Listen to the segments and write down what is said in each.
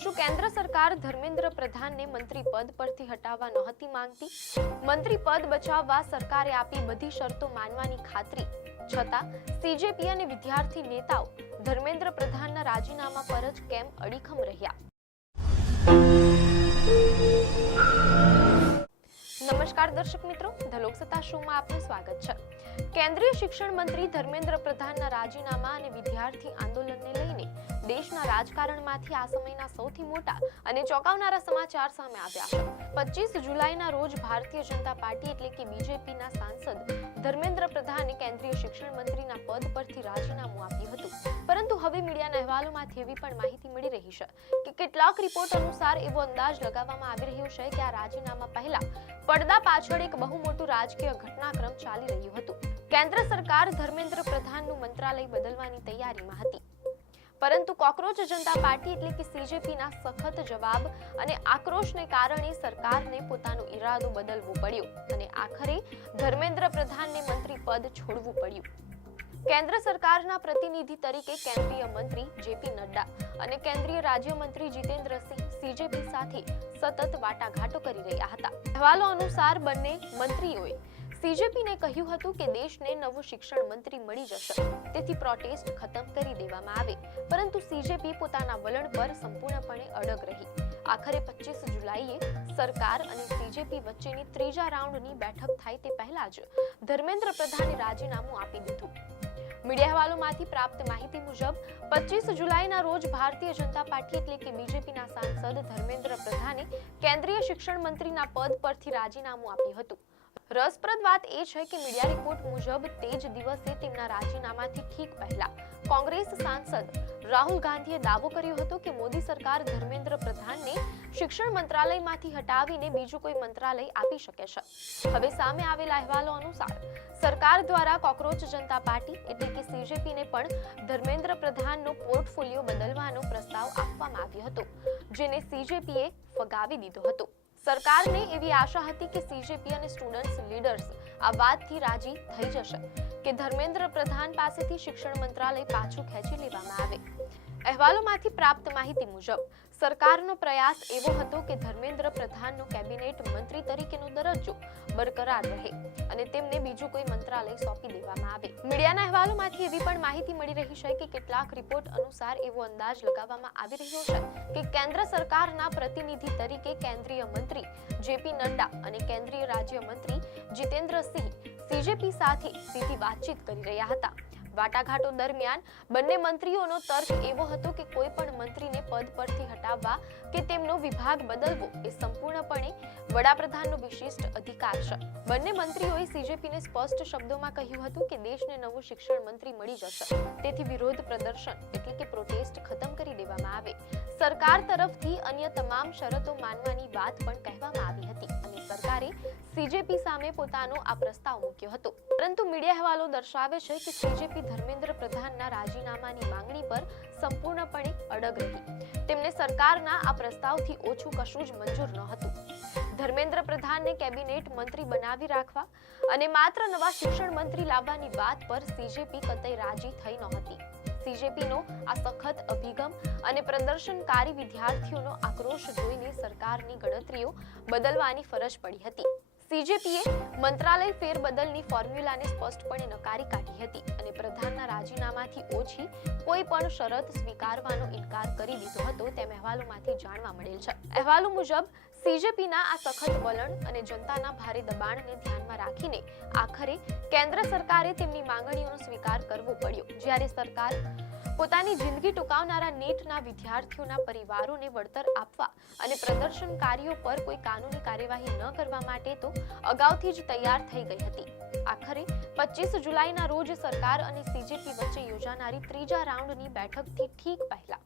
શું કેન્દ્ર સરકાર ધર્મેન્દ્ર પ્રધાનને મંત્રી પદ પરથી હટાવવા નહોતી માંગતી? મંત્રી પદ બચાવવા સરકારે આપી બધી શરતો માનવાની ખાતરી છતાં સીજેપી અને વિદ્યાર્થી નેતાઓ ધર્મેન્દ્ર પ્રધાનના રાજીનામા પર જ કેમ અડીખમ રહ્યા? નમસ્કાર દર્શક મિત્રો, ધ લોકસત્તા શોમાં આપનું સ્વાગત છે. કેન્દ્રીય શિક્ષણ મંત્રી ધર્મેન્દ્ર પ્રધાનના રાજીનામા અને વિદ્યાર્થી આંદોલનને લઈને દેશના રાજકારણમાંથી આ સમયના સૌથી મોટા અને ચોંકાવનારા સમાચાર સામે આવ્યા છે. 25 જુલાઈના રોજ ભારતીય જનતા પાર્ટી એટલે કે બીજેપીના સાંસદ ધર્મેન્દ્ર પ્રધાને કેન્દ્રીય શિક્ષણ મંત્રીના પદ પરથી રાજીનામું આપ્યું હતું. પરંતુ હવે મીડિયાના અહેવાલોમાંથી એવી પણ માહિતી મળી રહી છે કે કેટલાક રિપોર્ટ અનુસાર એવો અંદાજ લગાવવામાં આવી રહ્યો છે કે આ રાજીનામા પહેલા પડદા પાછળ એક બહુ મોટું રાજકીય ઘટનાક્રમ ચાલી રહ્યું હતું. કેન્દ્ર સરકાર ધર્મેન્દ્ર પ્રધાનનું મંત્રાલય બદલવાની તૈયારીમાં હતી, પરંતુ કોકરોચ જનતા પાર્ટી એટલે કે સીજેપીના સખત જવાબ અને આક્રોશને કારણે સરકારને પોતાનો ઈરાદો બદલવો પડ્યો અને આખરે ધર્મેન્દ્ર પ્રધાનને મંત્રી પદ છોડવું પડ્યું. કેન્દ્ર સરકારના પ્રતિનિધિ તરીકે કેન્દ્રીય મંત્રી જેપી નડ્ડા અને કેન્દ્રીય રાજ્યમંત્રી જીતેન્દ્રસિંહ સીજેપી સાથે સતત વાટાઘાટો કરી રહ્યા હતા. અહેવાલો અનુસાર બંને મંત્રીઓએ સીજેપીને કહ્યું હતું કે દેશને નવો શિક્ષણ મંત્રી મળી જશે, તેથી પ્રોટેસ્ટ ખતમ કરી દેવામાં આવે, પરંતુ સીજેપી પોતાના વલણ પર સંપૂર્ણપણે અડગ રહી. આખરે 25 જુલાઈએ સરકાર અને સીજેપી વચ્ચેની ત્રીજા રાઉન્ડની બેઠક થાય તે પહેલા જ ધર્મેન્દ્ર પ્રધાને રાજીનામું આપી દીધું. મીડિયા અહેવાલોમાંથી પ્રાપ્ત માહિતી મુજબ 25 જુલાઈના રોજ ભારતીય જનતા પાર્ટી એટલે કે બીજેપીના સાંસદ ધર્મેન્દ્ર પ્રધાને કેન્દ્રીય શિક્ષણ મંત્રીના પદ પરથી રાજીનામું આપ્યું હતું. રસપ્રદ વાત એ છે કે મીડિયા રિપોર્ટ મુજબ તે જ દિવસે તેમના રાજીનામાથી ઠીક પહેલા કોંગ્રેસ સાંસદ રાહુલ ગાંધીએ દાવો કર્યો હતો કે મોદી સરકાર ધર્મેન્દ્ર પ્રધાનને શિક્ષણ મંત્રાલયમાંથી હટાવીને બીજું કોઈ મંત્રાલય આપી શકે છે. હવે સામે આવેલા અહેવાલો અનુસાર સરકાર દ્વારા કોકરોચ જનતા પાર્ટી એટલે કે સીજેપીને પણ ધર્મેન્દ્ર પ્રધાનનો પોર્ટફોલિયો બદલવાનો પ્રસ્તાવ આપવામાં આવ્યો હતો, જેને સીજેપીએ ફગાવી દીધો હતો. સરકારને એવી આશા હતી કે સીજેપી અને સ્ટુડન્ટ્સ લીડર્સ આ વાતથી રાજી થઈ જશે કે ધર્મેન્દ્ર પ્રધાન પાસેથી શિક્ષણ મંત્રાલય પાછું ખેંચી લેવામાં આવે. અહેવાલોમાંથી પ્રાપ્ત માહિતી મુજબ સરકારનો પ્રયાસ એવો હતો કે ધર્મેન્દ્ર પ્રધાનનો કેબિનેટ મંત્રી તરીકેનો દરજ્જો બરકરાર રહે અને તેમને બીજું કોઈ મંત્રાલય સોંપી દેવામાં આવે. મીડિયાના અહેવાલોમાંથી એવી પણ માહિતી મળી રહી છે કે કેટલાક રિપોર્ટ અનુસાર એવો અંદાજ લગાવવામાં આવી રહ્યો છે કે કેન્દ્ર સરકારના પ્રતિનિધિ તરીકે કેન્દ્રીય મંત્રી જેપી નડ્ડા અને કેન્દ્રીય રાજ્યમંત્રી જીતેન્દ્રસિંહ સીજેપી સાથે સીધી વાતચીત કરી રહ્યા હતા. વાટાઘાટો દરમિયાન બંને મંત્રીઓનો તર્ક એવો હતો કે કોઈ પણ મંત્રીને પદ પરથી હટાવવા કે તેમનો વિભાગ બદલવો એ સંપૂર્ણપણે વડાપ્રધાનનો વિશિષ્ટ અધિકાર છે. બંને મંત્રીઓએ સીજેપીને સ્પષ્ટ શબ્દોમાં કહ્યું હતું કે દેશને નવું શિક્ષણ મંત્રી મળી જશે, તેથી વિરોધ પ્રદર્શન એટલે કે પ્રોટેસ્ટ ખતમ કરી દેવામાં આવે. સરકાર તરફથી અન્ય તમામ શરતો માનવાની વાત પણ કહેવામાં આવી હતી અને સરકારે સીજેપી સામે પોતાનો આ પ્રસ્તાવ મૂક્યો હતો. પરંતુ મીડિયા અહેવાલો દર્શાવે છે કે સીજેપી ધર્મેન્દ્ર પ્રધાનના રાજીનામાની માંગણી પર સંપૂર્ણપણે અડગ રહી. તેમને સરકારના આ પ્રસ્તાવથી ઓછું કશું જ મંજૂર ન હતું. ધર્મેન્દ્ર પ્રધાનને કેબિનેટ મંત્રી બનાવી રાખવા અને માત્ર નવા શિક્ષણ મંત્રી લાવવાની વાત પર સીજેપી કતઈ રાજી થઈ નહોતી. સીજેપીનો આ સખત અભિગમ અને પ્રદર્શનકારી વિદ્યાર્થીઓનો આક્રોશ જોઈને સરકારની ગણતરીઓ બદલવાની ફરજ પડી હતી. સીજેપીએ મંત્રાલય ફેરબદલની ફોર્મ્યુલાને સ્પષ્ટપણે નકારી કાઢી હતી અને પ્રધાનના રાજીનામાથી ઓછી કોઈ પણ શરત સ્વીકારવાનો ઇનકાર કરી દીધો હતો, તેમ અહેવાલોમાંથી જાણવા મળેલ છે. અહેવાલો મુજબ સીજેપીના આ સખત વલણ અને જનતાના ભારે દબાણને ધ્યાનમાં રાખીને આખરે કેન્દ્ર સરકારે તેમની માંગણીઓનો સ્વીકાર કરવો પડ્યો. જ્યારે સરકાર પોતાની જિંદગી ટૂંકાવનારા નીટના વિદ્યાર્થીઓના પરિવારોને વળતર આપવા અને પ્રદર્શનકારીઓ પર કોઈ કાનૂની કાર્યવાહી ન કરવા માટે તો અગાઉથી જ તૈયાર થઈ ગઈ હતી. આખરે 25 જુલાઈના રોજ સરકાર અને સીજેપી વચ્ચે યોજાનારી ત્રીજા રાઉન્ડની બેઠકથી ઠીક પહેલા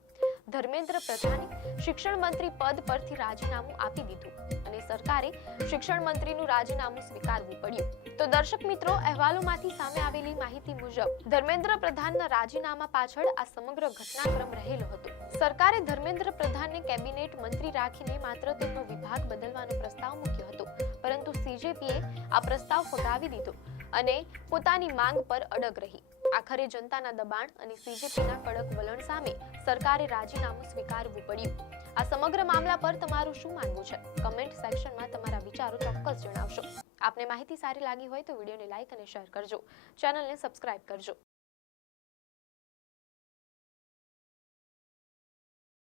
ધર્મેન્દ્ર પ્રધાને શિક્ષણ મંત્રી પદ પરથી રાજીનામું આપી દીધું અને સરકારે શિક્ષણ મંત્રીનું રાજીનામું સ્વીકારવું પડ્યું. તો દર્શક મિત્રો, અહેવાલોમાંથી સામે આવેલી માહિતી મુજબ ધર્મેન્દ્ર પ્રધાનના રાજીનામા પાછળ આ સમગ્ર ઘટનાક્રમ રહેલો હતો. સરકારે ધર્મેન્દ્ર પ્રધાનને કેબિનેટ મંત્રી રાખીને માત્ર તેમનો વિભાગ બદલવાનો પ્રસ્તાવ મૂક્યો હતો, પરંતુ સીજેપીએ આ પ્રસ્તાવ ફગાવી દીધો. અને પોતાની માંગ પર અડગ રહી. આખરે જનતાના દબાણ અને સીજેપીના કડક વલણ સામે સરકારે રાજીનામું સ્વીકારવું પડ્યું. આ સમગ્ર મામલા પર તમારું શું માનવું છે? કમેન્ટ સેક્શનમાં તમારા વિચારો ચોક્કસ જણાવશો. આપને માહિતી સારી લાગી હોય તો વિડીયોને લાઈક અને શેર કરજો. ચેનલને સબસ્ક્રાઇબ કરજો.